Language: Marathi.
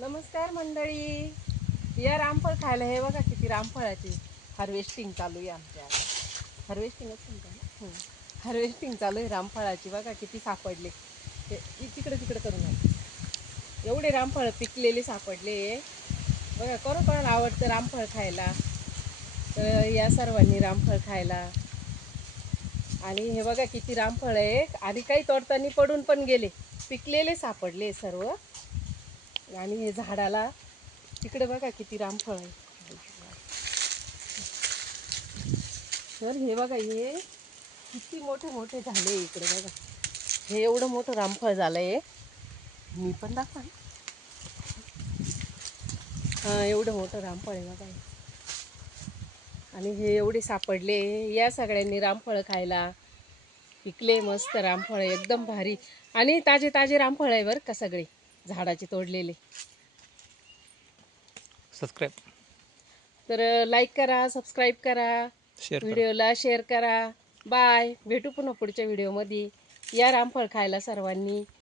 नमस्कार मंडळी. या रामफळ खायला. हे बघा किती रामफळाची हार्वेस्टिंग चालू आहे आमच्या आता. हार्वेस्टिंग चालू आहे रामफळाची. बघा किती सापडले. तिकडे तिकडे करू नका. एवढे रामफळ पिकलेले सापडले. बघा कोणाला आवडतं रामफळ खायला, तर या सर्वांनी रामफळ खायला. आणि हे बघा किती रामफळ आहे. आणि काही तोडताना पडून पण गेले, पिकलेले सापडले सर्व. आणि हे झाडाला तिकडे बघा किती रामफळ आहे. तर हे बघा, हे किती मोठे मोठे झाले इकडे बघा. हे एवढं मोठं रामफळ झालंय. मी पण दाखवा. हा, एवढं मोठं रामफळ आहे बघा. आणि हे एवढे सापडले. या सगळ्यांनी रामफळ खायला. पिकले मस्त रामफळ, एकदम भारी. आणि ताजे ताजे रामफळ आहे बरं का, सगळे झाडाचे तोडलेले. सबस्क्राईब तर लाईक करा, सबस्क्राईब करा, शेअर करा. व्हिडिओला शेअर करा. बाय. भेटू पुन्हा पुढच्या व्हिडिओमध्ये. या रामफळ खायला सर्वांनी.